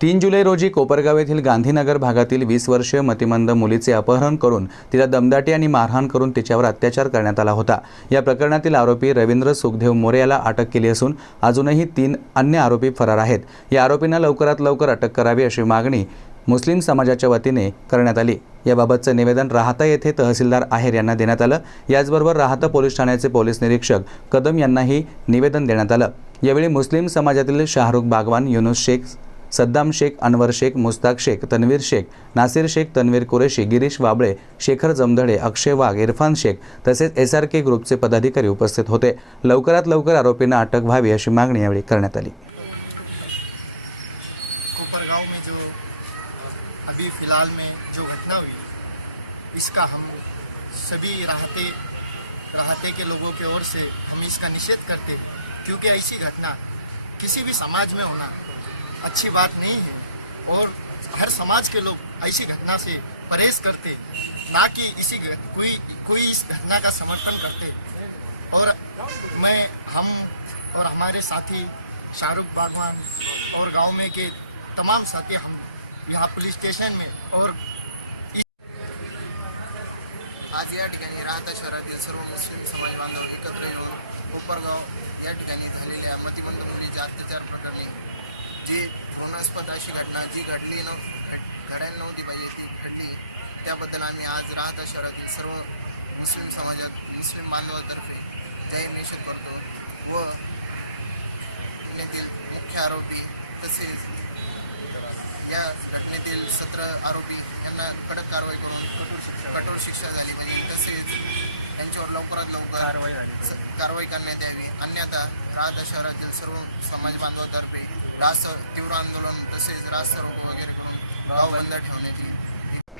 3 जुलै रोजी कोपरगाव येथील गांधीनगर भागातील 20 वर्षीय मतिमंद मुलीचे अपहरण करून तिला दमदाटी आणि मारहाण करून तिच्यावर अत्याचार करण्यात आला होता। या प्रकरणातील आरोपी रवींद्र सुखदेव मोरे याला अटक केली असून अजूनही 3 अन्य आरोपी फरार आहेत। या आरोपींना लवकरात लवकर अटक करावी अशी मागणी मुस्लिम समाजाच्या वतीने करण्यात आली। याबाबतचे निवेदन राहता येथे तहसीलदार आहेर यांना देण्यात आलं। याचबरोबर राहता पोलीस ठाण्याचे पोलीस निरीक्षक कदम यांनाही निवेदन देण्यात आलं। यावेळी मुस्लिम समाजातील शाहरुख बागवान, युनुस शेख, सद्दाम शेख, अनवर शेख, मुस्ताक शेख, तन्वीर शेख, नासिर शेख, तन्वीर कुरेशी, गिरीश वाबळे, शेखर जमधडे, अक्षय वाघ, इरफान शेख तसेच SRK ग्रुपचे पदाधिकारी उपस्थित होते। लवकरात लवकर आरोपींना अटक व्हावी अशी मागणी यावेळी करण्यात आली। कोपरगांव में जो अभी फ़िलहाल में जो घटना हुई, इसका हम सभी राहते के लोगों के ओर से हम इसका निषेध करते हैं, क्योंकि ऐसी घटना किसी भी समाज में होना अच्छी बात नहीं है और हर समाज के लोग ऐसी घटना से परहेज करते, ना कि कोई इस घटना का समर्थन करते। और हम और हमारे साथी शाहरुख बागवान और गांव में के तमाम साथी हम यहाँ पुलिस स्टेशन में और आज या ठिकाणी राहता शहरातील सर्व मुस्लिम समाज बांधव एकत्र येऊन कोपरगाव या ठिकाणी झालेल्या मतिमंद मुलीच्या अत्याचार प्रकरणी जी घृणास्पद अशी घटना जी घडायला नव्हती पाहिजे ती घडली, त्याबद्दल आम्ही आज राहता शहरातील सर्व मुस्लिम बांधवांतर्फे जाहीर निषेध करतो व घटनेतील मुख्य आरोपी तसेच या घटनेतील 17 आरोपी यांना कडक कारवाई करून कठोर शिक्षा झाली पाहिजे, तसेच त्यांच्यावर लवकरात लवकर कारवाई करण्यात यावी। अन्यथा राहता शहरातील सर्व समाज बांधवांतर्फे तीव्र आंदोलन तसेच रास्ता रोको वगैरे करून गाव बंद ठेवण्यात येईल।